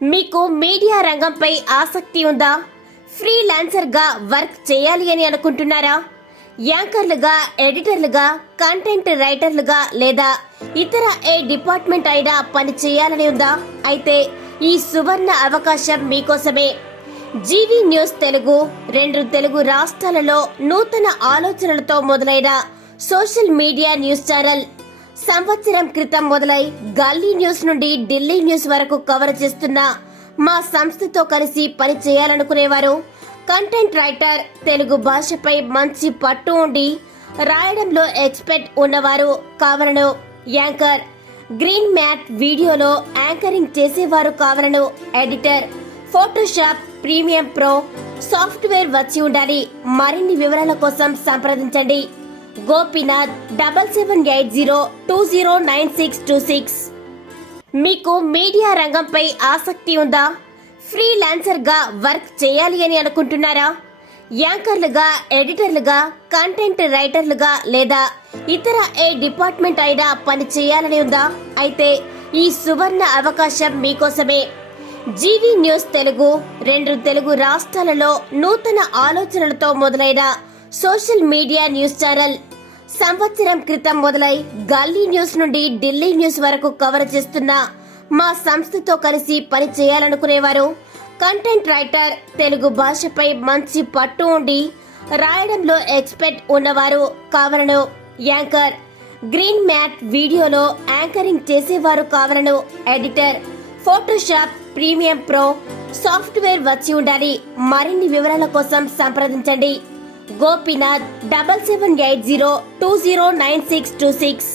మీకు మీడియా రంగంపై ఆసక్తి ఉందా? ఫ్రీలాన్సర్గా వర్క్ చేయాలి అని అనుకుంటున్నారా? యాంకర్లుగా ఎడిటర్లుగా కంటెంట్ రైటర్లుగా లేదా ఇతర ఏ డిపార్ట్మెంట్ అయినా పని చేయాలని ఉందా? అయితే ఈ సువర్ణ అవకాశం మీకోసమే. జీవీ న్యూస్ తెలుగు రెండు తెలుగు రాష్ట్రాలలో నూతన ఆలోచనలతో మొదలైన సోషల్ మీడియా న్యూస్ ఛానల్ సంవత్సరం క్రితం మొదలై గల్లీ న్యూస్ నుండి ఢిల్లీ న్యూస్ వరకు కవర్ చేస్తున్న మా సంస్థతో కలిసి పని చేయాలనుకునేవారు. కంటెంట్ రైటర్ తెలుగు భాషపై మంచి పట్టు ఉండి రాయడంలో ఎక్స్పర్ట్ ఉన్నవారు కావలను. యాంకర్ గ్రీన్ మ్యాట్ వీడియోలో యాంకరింగ్ చేసేవారు కావలను. Editor Photoshop premium pro software వచ్చి ఉండాలి. మరిన్ని వివరాల కోసం సంప్రదించండి. Gopinath double seven eight zero two zero nine six two six. మీకు మీడియా రంగంపై ఆసక్తి ఉందా? ఫ్రీలాన్సర్గా వర్క్ చేయాలి అని అనుకుంటున్నారా? యాంకర్లుగా ఎడిటర్లుగా కంటెంట్ రైటర్లుగా లేదా ఇతర ఏ డిపార్ట్మెంట్ అయినా పని చేయాలని ఉందా? అయితే ఈ సువర్ణ అవకాశం మీకోసమే. జీవీ న్యూస్ తెలుగు రెండు తెలుగు రాష్ట్రాలలో నూతన ఆలోచనలతో మొదలైన సోషల్ మీడియా న్యూస్ ఛానల్. సంవత్సరం క్రితం మొదలై గల్లీ న్యూస్ నుండి ఢిల్లీ న్యూస్ వరకు కవర్ చేస్తున్న మా సంస్థతో కలిసి పని చేయాలనుకునేవారు. కంటెంట్ రైటర్ తెలుగు భాషపై మంచి పట్టు ఉండి రాయడంలో ఎక్స్పర్ట్ ఉన్నవారు కావలను. యాంకర్ గ్రీన్ మ్యాట్ వీడియోలో యాంకరింగ్ చేసేవారు కావలను. Editor Photoshop premium pro software వచ్చి ఉండాలి. మరిన్ని వివరాల కోసం సంప్రదించండి. Gopinath double seven eight zero two zero nine six two six